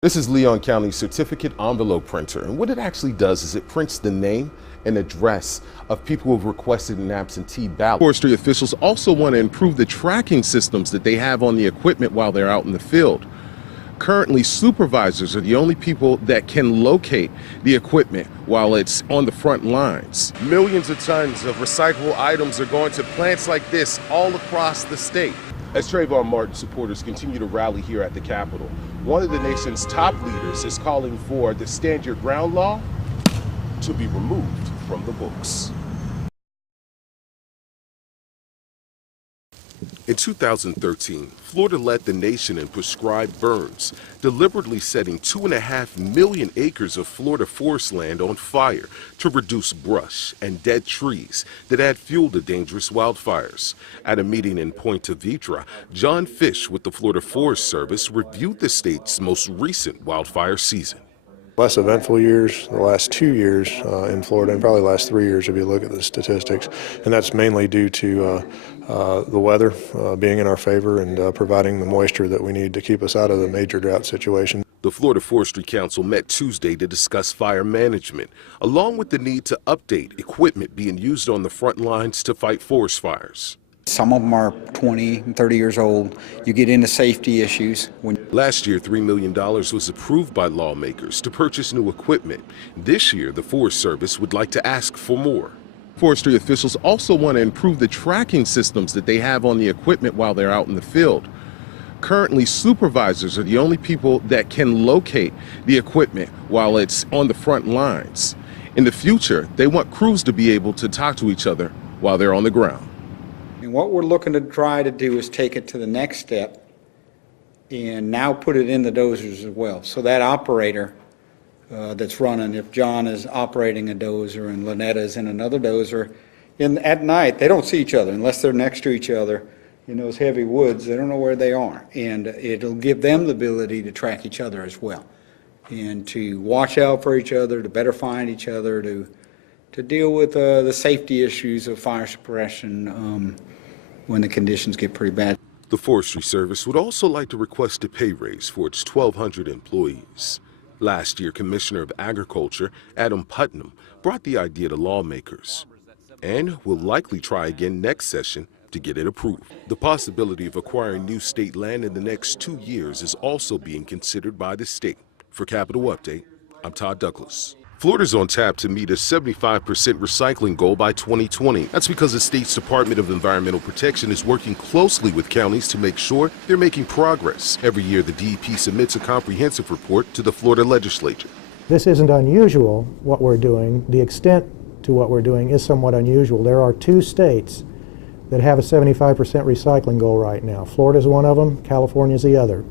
This is Leon County's certificate envelope printer, and what it actually does is it prints the name and address of people who have requested an absentee ballot. Forestry officials also want to improve the tracking systems that they have on the equipment while they're out in the field. Currently, supervisors are the only people that can locate the equipment while it's on the front lines. Millions of tons of recyclable items are going to plants like this all across the state. As Trayvon Martin supporters continue to rally here at the Capitol, one of the nation's top leaders is calling for the Stand Your Ground law to be removed from the books. In 2013, Florida led the nation in prescribed burns, deliberately setting 2.5 million acres of Florida forest land on fire to reduce brush and dead trees that add fuel to dangerous wildfires. At a meeting in Point Vedra, John Fish with the Florida Forest Service reviewed the state's most recent wildfire season. Less eventful years, the last 2 years in Florida, and probably the last 3 years if you look at the statistics, and that's mainly due to the weather being in our favor and providing the moisture that we need to keep us out of the major drought situation. The Florida Forestry Council met Tuesday to discuss fire management, along with the need to update equipment being used on the front lines to fight forest fires. Some of them are 20 and 30 years old. You get into safety issues. Last year, $3 million was approved by lawmakers to purchase new equipment. This year, the Forest Service would like to ask for more. Forestry officials also want to improve the tracking systems that they have on the equipment while they're out in the field. Currently, supervisors are the only people that can locate the equipment while it's on the front lines. In the future, they want crews to be able to talk to each other while they're on the ground. And what we're looking to try to do is take it to the next step and now put it in the dozers as well. So that operator that's running, if John is operating a dozer and Lynetta is in another dozer, at night they don't see each other unless they're next to each other in those heavy woods. They don't know where they are, and it'll give them the ability to track each other as well and to watch out for each other, to better find each other, to deal with the safety issues of fire suppression when the conditions get pretty bad. The Forestry Service would also like to request a pay raise for its 1,200 employees. Last year, Commissioner of Agriculture Adam Putnam brought the idea to lawmakers and will likely try again next session to get it approved. The possibility of acquiring new state land in the next 2 years is also being considered by the state. For Capitol Update, I'm Todd Douglas. Florida's on tap to meet a 75% recycling goal by 2020. That's because the state's Department of Environmental Protection is working closely with counties to make sure they're making progress. Every year, the DEP submits a comprehensive report to the Florida legislature. This isn't unusual, what we're doing. The extent to what we're doing is somewhat unusual. There are 2 states that have a 75% recycling goal right now. Florida's one of them, California's the other.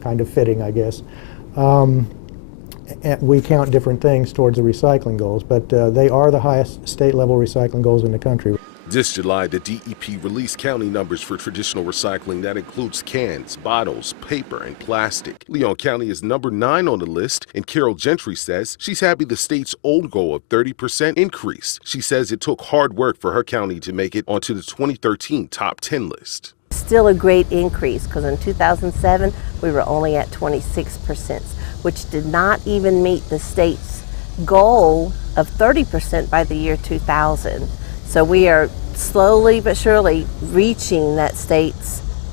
Kind of fitting, I guess. We count different things towards the recycling goals, but they are the highest state-level recycling goals in the country. This July, the DEP released county numbers for traditional recycling that includes cans, bottles, paper, and plastic. Leon County is number 9 on the list, and Carol Gentry says she's happy the state's old goal of 30% increase. She says it took hard work for her county to make it onto the 2013 top 10 list. Still a great increase, because in 2007 we were only at 26%, which did not even meet the state's goal of 30% by the year 2000. So we are slowly but surely reaching that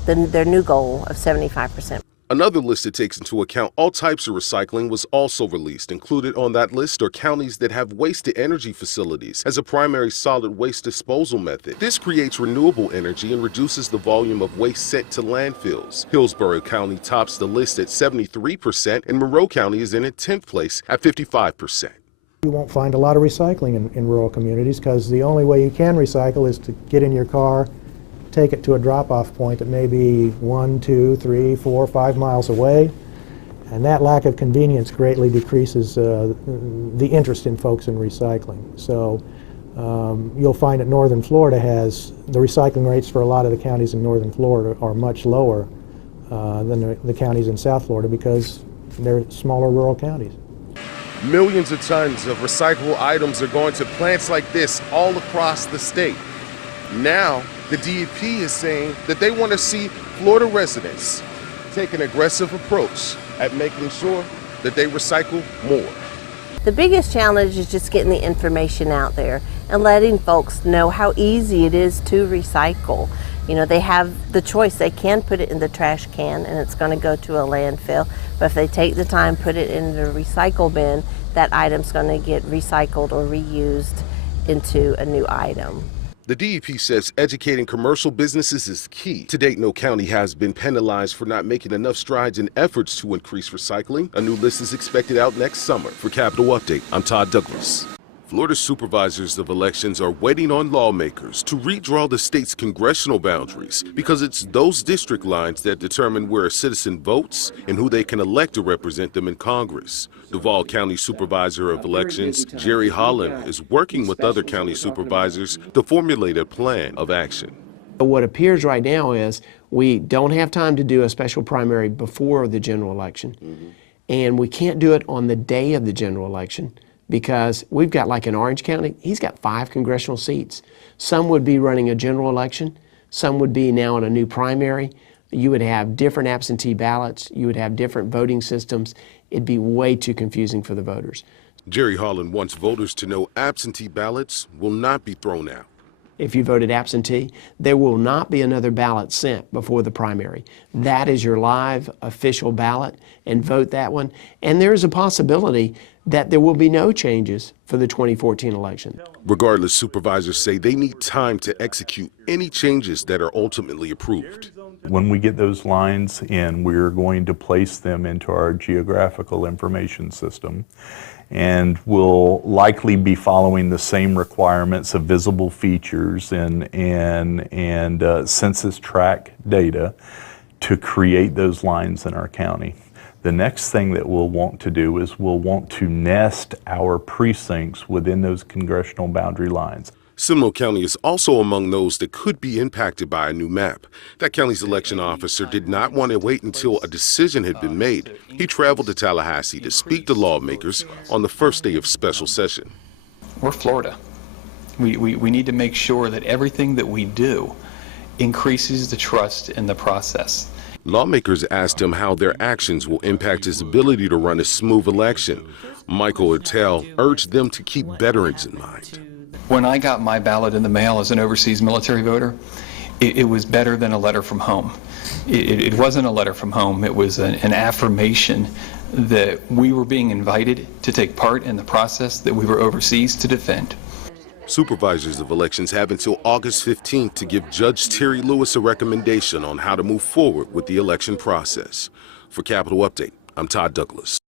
their new goal of 75%. Another list that takes into account all types of recycling was also released. Included on that list are counties that have waste-to-energy facilities as a primary solid waste disposal method. This creates renewable energy and reduces the volume of waste sent to landfills. Hillsborough County tops the list at 73%, and Monroe County is in 10th place at 55%. You won't find a lot of recycling in rural communities because the only way you can recycle is to get in your car, take it to a drop-off point that may be 1, 2, 3, 4, 5 miles away, and that lack of convenience greatly decreases the interest in folks in recycling. So you'll find that northern Florida has, the recycling rates for a lot of the counties in northern Florida are much lower than the counties in South Florida because they're smaller rural counties. Millions of tons of recyclable items are going to plants like this all across the state. Now, the DEP is saying that they want to see Florida residents take an aggressive approach at making sure that they recycle more. The biggest challenge is just getting the information out there and letting folks know how easy it is to recycle. You know, they have the choice. They can put it in the trash can and it's going to go to a landfill. But if they take the time, put it in the recycle bin, that item's going to get recycled or reused into a new item. The DEP says educating commercial businesses is key. To date, no county has been penalized for not making enough strides in efforts to increase recycling. A new list is expected out next summer. For Capital Update, I'm Todd Douglas. Florida supervisors of elections are waiting on lawmakers to redraw the state's congressional boundaries because it's those district lines that determine where a citizen votes and who they can elect to represent them in Congress. Duval County Supervisor of Elections Jerry Holland is working with other county supervisors to formulate a plan of action. What appears right now is we don't have time to do a special primary before the general election, and we can't do it on the day of the general election, because we've got, like in Orange County, he's got 5 congressional seats. Some would be running a general election, some would be now in a new primary. You would have different absentee ballots, you would have different voting systems. It'd be way too confusing for the voters. Jerry Holland wants voters to know absentee ballots will not be thrown out. If you voted absentee, there will not be another ballot sent before the primary. That is your live official ballot, and vote that one. And there is a possibility that there will be no changes for the 2014 election. Regardless, supervisors say they need time to execute any changes that are ultimately approved. When we get those lines in, we're going to place them into our geographical information system, and we'll likely be following the same requirements of visible features and census tract data to create those lines in our county. The next thing that we'll want to do is we'll want to nest our precincts within those congressional boundary lines. Seminole County is also among those that could be impacted by a new map. That county's election officer did not want to wait until a decision had been made. He traveled to Tallahassee to speak to lawmakers on the first day of special session. We're Florida. We need to make sure that everything that we do increases the trust in the process. Lawmakers asked him how their actions will impact his ability to run a smooth election. Michael Ertel urged them to keep veterans in mind. When I got my ballot in the mail as an overseas military voter, it was better than a letter from home. It wasn't a letter from home. It was an affirmation that we were being invited to take part in the process that we were overseas to defend. Supervisors of elections have until August 15th to give Judge Terry Lewis a recommendation on how to move forward with the election process. For Capital Update, I'm Todd Douglas.